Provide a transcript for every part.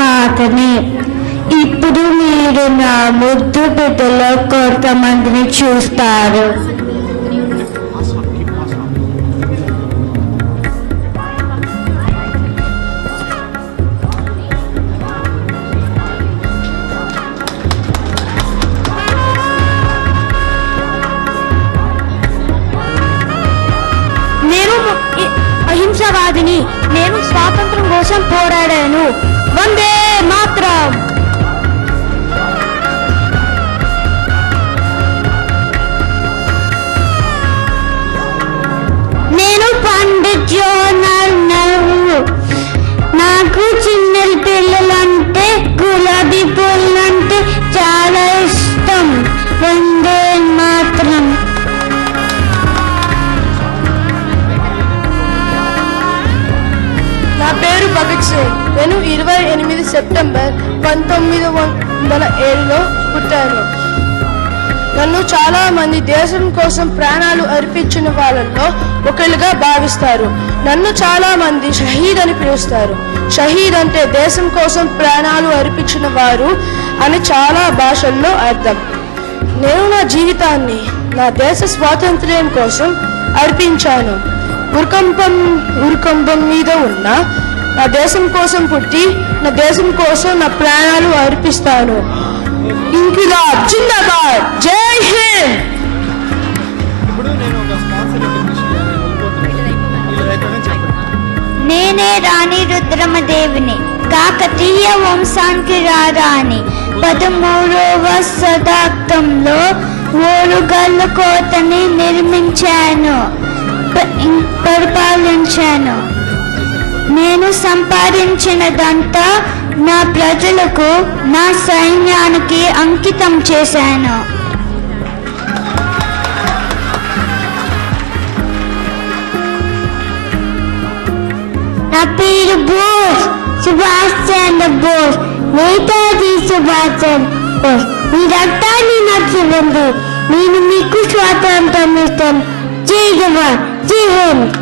మాతని. ఇప్పుడు మీరు నా ముద్దు బిడ్డలో కొంతమందిని చూస్తారు. అహింసవాదిని. నేను స్వాతంత్రం కోసం పోరాడాను. వందే మాతరం. నేను పండిట్ జవహర్లాల్ నెహ్రూ. నాకు చిన్న పిల్లలంటే గులాబీ పూలంటే చాలా ఇష్టం. వందే మాతరం. నా పేరు భగత్ సింగ్. నేను 28 సెప్టెంబర్ 1907లో పుట్టాను. నన్ను చాలా మంది దేశం కోసం ప్రాణాలు అర్పించిన వాళ్ళల్లో ఒకరిగా భావిస్తారు. నన్ను చాలా మంది షహీద్ అని పిలుస్తారు. షహీద్ అంటే దేశం కోసం ప్రాణాలు అర్పించిన వారు అని చాలా భాషల్లో అర్థం. నేను నా జీవితాన్ని నా దేశ స్వాతంత్ర్యం కోసం అర్పించాను. ఉరికంబం మీద ఉన్న నా దేశం కోసం పుట్టి నా దేశం కోసం నా ప్రాణాలు అర్పిస్తాను. ఇంక్విలాబ్ జిందాబాద్. జై హింద్. నేనే రాణి రుద్రమదేవిని. కాకతీయ వంశానికి రారాని. 13వ శతాబ్దంలో ఓరుగల్ల కోటని నిర్మించాను, పరిపాలించాను. నేను సంపాదించినదంతా నా ప్రజలకు, నా సైన్యానికి అంకితం చేశాను. నా పేరు బోస్, సుభాష్ చంద్ర బోస్, నేతాజీ సుభాష్ చంద్ర బోస్. మీ రక్తాన్ని నచ్చవండి. నేను మీకు స్వాతంత్రం ఇస్తాను. జై జవాన్, జై హింద్.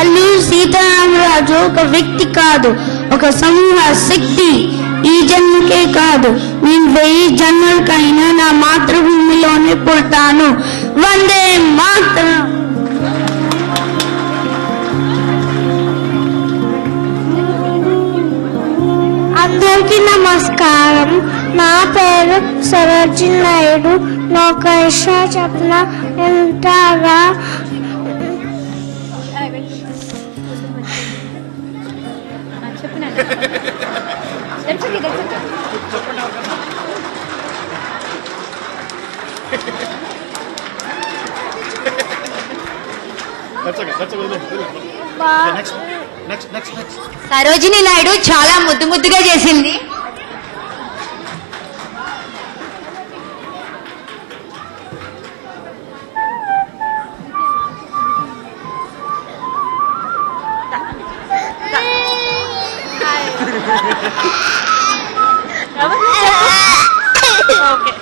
అల్లూరి సీతారామరాజు ఒక వ్యక్తి కాదు, ఒక సమూహ శక్తి. ఈ జన్మకే కాదు, నేను 1000 జన్మలకైనా నా మాతృభూమిలోనే పుడతాను. వందే మాతరం. అందరికీ నమస్కారం. నా పేరు సరోజిని నాయుడు. నాకు విషయం చెప్పిన ఎంతగా సరోజిని నాయుడు చాలా ముద్దుగా చేసింది. ఓకే.